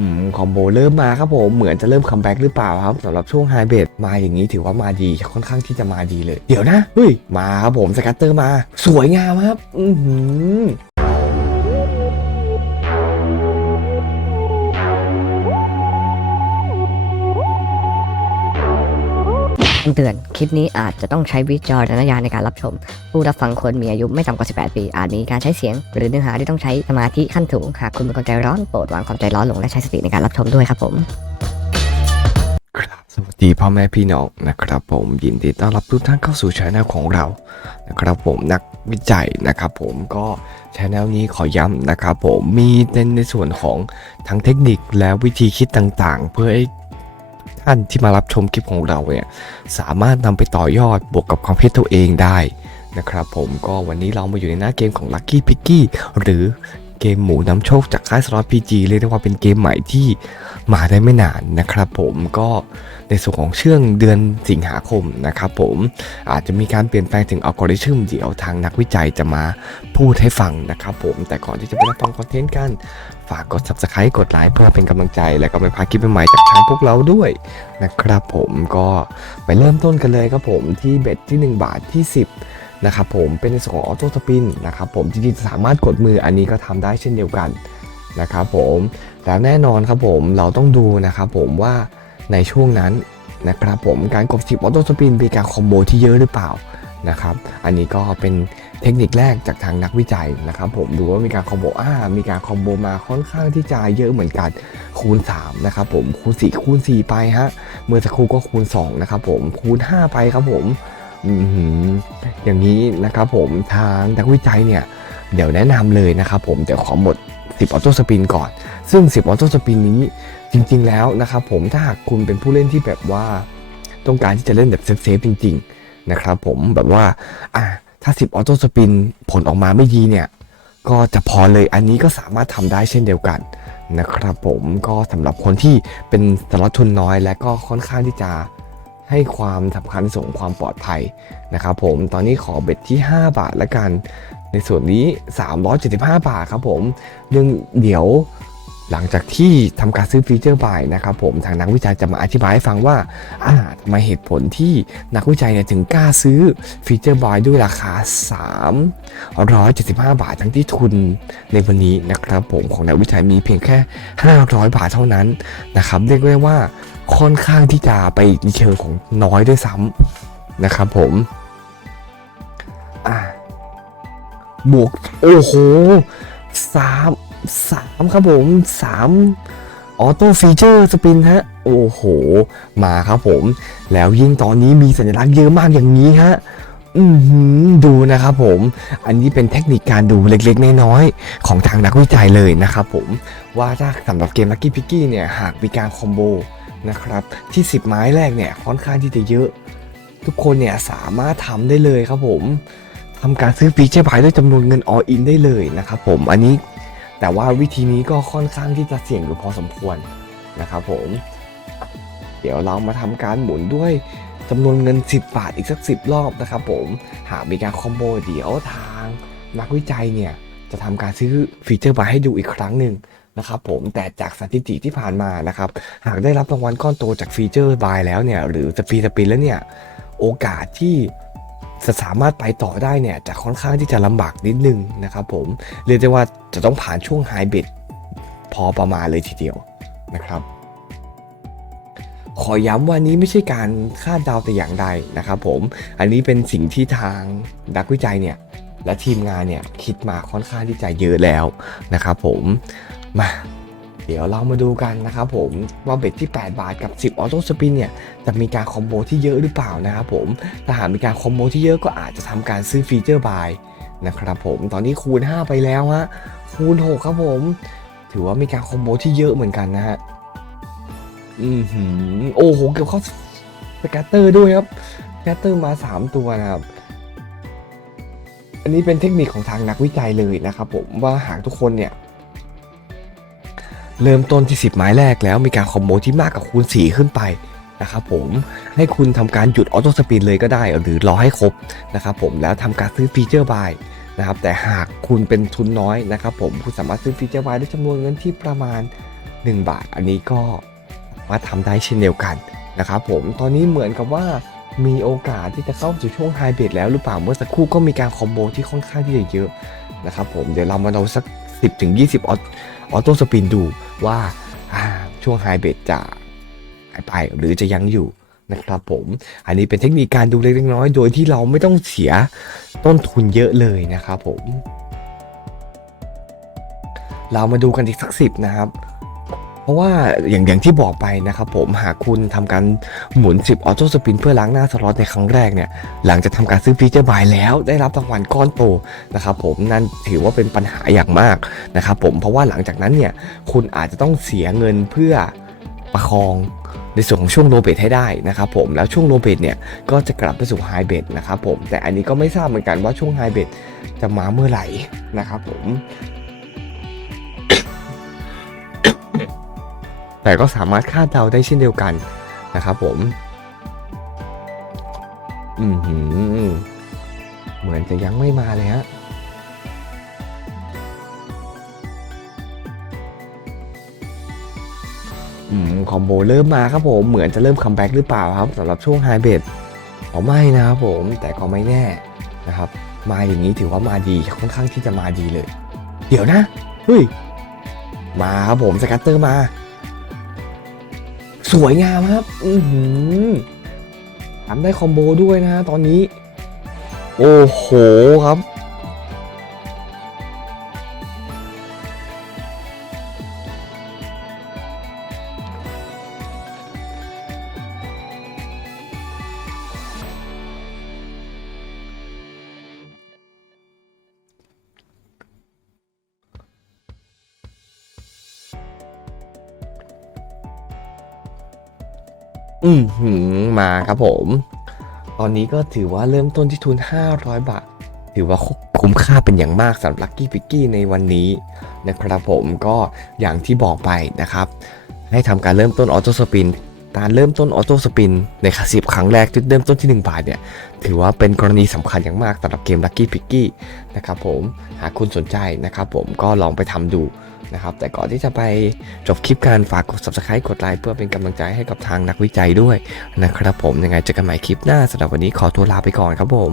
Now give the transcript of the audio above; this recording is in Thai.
อคอมโบเริ่มมาครับผมเหมือนจะเริ่มคัมแบ็กหรือเปล่าครับสำหรับช่วงไฮเบดมาอย่างนี้ถือว่ามาดีค่อนข้างที่จะมาดีเลย เดี๋ยวนะเฮ้ยมาครับผมสกัตเตอร์มา สวยงามครับ อื เตือน คลิปนี้อาจจะต้องใช้วิจารณญาณในการรับชม ผู้รับฟังควรมีอายุไม่ต่ำกว่า 18 ปี อาจมีการใช้เสียง หรือเนื้อหาที่ต้องใช้สมาธิขั้นสูง หากคุณเป็นคนใจร้อนโปรดวางความใจร้อนลงและใช้สติในการรับชมด้วยครับผม ครับสวัสดีพ่อแม่พี่น้องนะครับผมยินดีต้อนรับทุกท่านเข้าสู่ช anel ของเรานะครับผมนักวิจัยนะครับผมก็ช anel นี้ขอย้ำนะครับผมมีในในส่วนของทั้งเทคนิคและวิธีคิดต่างๆ เพื่อให้ ท่านที่มารับชมคลิปของเราเนี่ยสามารถนำไปต่อยอดบวกกับความคิดตัวเองได้นะครับผมก็วันนี้เรามาอยู่ในหน้าเกมของ Lucky Picky หรือ เกมหมูนำโชคจากค่ายสล็อตพีจีเรียกได้ว่าเป็นเกมใหม่ที่มาได้ไม่นานนะครับผมก็ในส่วนของเชื่องเดือนสิงหาคมนะครับผมอาจจะมีการเปลี่ยนแปลงถึงอัลกอริทึมเดี๋ยวทางนักวิจัยจะมาพูดให้ฟังนะครับผมแต่ก่อนที่จะไปรับฟังคอนเทนต์กัน ฝากกด subscribe กดไลค์เพื่อเป็นกำลังใจ และก็ไม่พลาดคลิปใหม่ๆจากทางพวกเราด้วยนะครับผมก็ไปเริ่มต้นกันเลยครับผมที่เบ็ดที่ 1 บาทที่ 10 นะครับผมเป็นในส่วนของออโต้สปินนะครับผมจริงๆสามารถกดมืออันนี้ก็ทำได้เช่นเดียวกันนะครับผมแล้วแน่นอนครับผมเราต้องดูนะครับผมว่าในช่วงนั้นนะครับผมการกด10ออโต้สปินมีการคอมโบที่เยอะหรือเปล่านะครับอันนี้ก็เป็นเทคนิคแรกจากทางนักวิจัยนะครับผมดูว่ามีการคอมโบอ่ามีการคอมโบมาค่อนข้างที่จะเยอะเหมือนกันคูณ3นะครับผมคูณ 4 คูณ 4 ไปฮะเมื่อสักครู่ก็คูณ2นะครับผมคูณ 5 ไปครับผม อย่างนี้นะครับผมทางนักวิจัยเนี่ย เดี๋ยวแนะนำเลยนะครับผมเดี๋ยวขอหมด 10ออโต้สปินก่อน ซึ่ง 10ออโต้สปินนี้จริง ๆ แล้วนะครับผมถ้าหากคุณเป็นผู้เล่นที่แบบว่าต้องการที่จะเล่นแบบเซฟๆจริง ๆ นะครับผมแบบว่าอะถ้า 10ออโต้สปินผลออกมาไม่ดีเนี่ย ก็จะพอเลยอันนี้ก็สามารถทำได้เช่นเดียวกันนะครับผมก็สำหรับคนที่เป็นสล็อตทุนน้อย และก็ค่อนข้างที่จะ ให้ความสำคัญส่งความปลอดภัยนะครับผมตอนนี้ขอเบ็ดที่ 5 บาทละกัน ในส่วนนี้ 375 บาทครับผมเรื่องเดี๋ยวหลังจากที่ทำการซื้อฟีเจอร์บายนะครับผมทางนักวิจัยจะมาอธิบายให้ฟังว่าอ่าทำไมเหตุผลที่นักวิจัยเนี่ยถึงกล้าซื้อฟีเจอร์บายด้วยราคา 375 บาททั้งที่ทุนในวันนี้นะครับผมของนักวิจัยมีเพียงแค่ 500 บาทเท่านั้นนะครับเรียกได้ว่า ค่อนข้างที่จะไปในเชิงของน้อยด้วยซ้ำนะครับผมอ่าบวก โอ้โหสามสามครับผมสามออโต้ฟีเจอร์สปินฮะ โอ้โห มาครับผม แล้วยิ่งตอนนี้มีสัญลักษณ์เยอะมากอย่างนี้ฮะอือหือดูนะครับผม อันนี้เป็นเทคนิคการดูเล็กๆ น้อยๆ ของทางนักวิจัยเลยนะครับผม ว่าถ้าสำหรับเกม Lucky Picky เนี่ย หากมีการคอมโบ นะครับที่ 10 ไม้แรกเนี่ยค่อนข้างที่จะเยอะ ทุกคนเนี่ยสามารถทำได้เลยครับผมทำการซื้อฟีเจอร์พายด้วยจำนวนเงิน all in ได้เลยนะครับผมอันนี้แต่ว่าวิธีนี้ก็ค่อนข้างที่จะเสี่ยงอยู่พอสมควรนะครับผม เดี๋ยวเรามาทำการหมุนด้วยจำนวนเงิน 10 บาทอีกสัก 10 รอบนะครับผมหากมีการคอมโบเดี๋ยวทางนักวิจัยเนี่ยจะทำการซื้อฟีเจอร์บายให้ดูอีกครั้งหนึ่ง นะครับผมแต่จากสถิติที่ผ่านมานะครับหากได้รับรางวัลก้อนโตจากฟีเจอร์บายแล้วเนี่ยหรือสปีดสปินแล้วเนี่ยโอกาสที่จะสามารถไปต่อได้เนี่ยจะค่อนข้างที่จะลำบากนิดนึงนะครับผมเรียกได้ว่าจะต้องผ่านช่วงไฮเบดพอประมาณเลยทีเดียวนะครับขอย้ำว่านี้ไม่ใช่การคาดเดาแต่อย่างใดนะครับผมอันนี้เป็นสิ่งที่ทางนักวิจัยเนี่ยและทีมงานเนี่ยคิดมาค่อนข้างที่จะเยอะแล้วนะครับผม มา เดี๋ยวเรามาดูกันนะครับผมว่าเบ็ดที่ 8 บาทกับ 10ออโต้สปินเนี่ยจะมีการคอมโบที่เยอะหรือเปล่านะครับผมถ้าหากมีการคอมโบที่เยอะก็อาจจะทำการซื้อฟีเจอร์บายนะครับผมตอนนี้คูณ 5 ไปแล้วฮะคูณ 6 ครับผม ถือว่ามีการคอมโบที่เยอะเหมือนกันนะฮะอือหือโอ้โหเกือบเข้าสแกตเตอร์ด้วยครับสแกตเตอร์มา 3 ตัวนะครับอันนี้เป็นเทคนิคของทางนักวิจัยเลยนะครับผมว่าหากทุกคนเนี่ย เริ่มต้นที่ 10 ไม้แรกแล้วมีการคอมโบที่มากกว่าคูณ 4 ขึ้นไปนะครับผมให้คุณทำการหยุดออโต้สปินเลยก็ได้ หรือรอให้ครบนะครับผมแล้วทำการซื้อฟีเจอร์บายนะครับแต่หากคุณเป็นทุนน้อยนะครับผมคุณสามารถซื้อฟีเจอร์บายด้วยจำนวนเงินที่ประมาณ 1 บาท อันนี้ก็มารถทำได้เช่นเดียวกันนะครับผมตอนนี้เหมือนกับว่ามีโอกาสที่จะเข้าสู่ช่วงไฮเบรดแล้วหรือเปล่าเมื่อสักครู่ก็มีการคอมโบที่ค่อนข้างที่จะเยอะนะครับผมเดี๋ยวเรามาเอาสัก 10ถึง20ออโต้สปินดูว่าช่วงไฮเบรดจะหายไปหรือจะยังอยู่นะครับผม อันนี้เป็นเทคนิคการดูเล็กๆน้อยๆโดยที่เราไม่ต้องเสียต้นทุนเยอะเลยนะครับผม เรามาดูกันอีกสักสิบนะครับ ราะว่าอย่างอย่างที่บอกไปนะครับผมหากคุณทำการหมุน 10ออโต้สปินเพื่อล้างหน้าสล็อตในครั้งแรกเนี่ยหลังจากทำการซื้อฟีเจอร์บายแล้วได้รับรางวัลก้อนโตนะครับผมนั่นถือว่าเป็นปัญหาอย่างมากนะครับผมเพราะว่าหลังจากนั้นเนี่ยคุณอาจจะต้องเสียเงินเพื่อประคองในส่วนของช่วงโลเบทให้ได้นะครับผมแล้วช่วงโลเบทเนี่ยก็จะกลับไปสู่ไฮเบทนะครับผมแต่อันนี้ก็ไม่ทราบเหมือนกันว่าช่วงไฮเบทจะมาเมื่อไหร่นะครับผม แต่ก็สามารถคาดเดาได้เช่นเดียวกันนะครับผม อืมเหมือนจะยังไม่มาเลยฮะอืมคอมโบเริ่มมาครับผม เหมือนจะเริ่มคัมแบ็กหรือเปล่าครับสำหรับช่วงไฮเบดอ๋อไม่นะครับผมแต่ก็ไม่แน่นะครับ มาอย่างนี้ถือว่ามาดีค่อนข้างที่จะมาดีเลย เดี๋ยวนะเฮ้ยมาครับผมสกัตเตอร์มา สวยงามครับ อือหือทำได้คอมโบด้วยนะฮะตอนนี้ โอ้โหครับ อืมหืมมาครับผม ตอนนี้ก็ถือว่าเริ่มต้นที่ทุน 500 บาท ถือว่าคุ้มค่าเป็นอย่างมากสำหรับลั c กี้พิกกี้ในวันนี้นะครับผมก็อย่างที่บอกไปนะครับ ให้ทำการเริ่มต้นออโต้สปิน การเริ่มต้นออโต้สปินในคาสิบครั้งแรกจุดเริ่มต้นที่ 1 บาทเนี่ย ถือว่าเป็นกรณีสำคัญอย่างมากสำหรับเกมลั c กี้พิกกี้นะครับผมหากคุณสนใจนะครับผมก็ลองไปทำดูนะครับแต่ก่อนที่จะไปจบคลิปการฝากกด subscribe กดไลค์เพื่อเป็นกำลังใจให้กับทางนักวิจัยด้วยนะครับผมยังไงเจอกันใหม่คลิปหน้าสำหรับวันนี้ขอตัวลาไปก่อนครับผม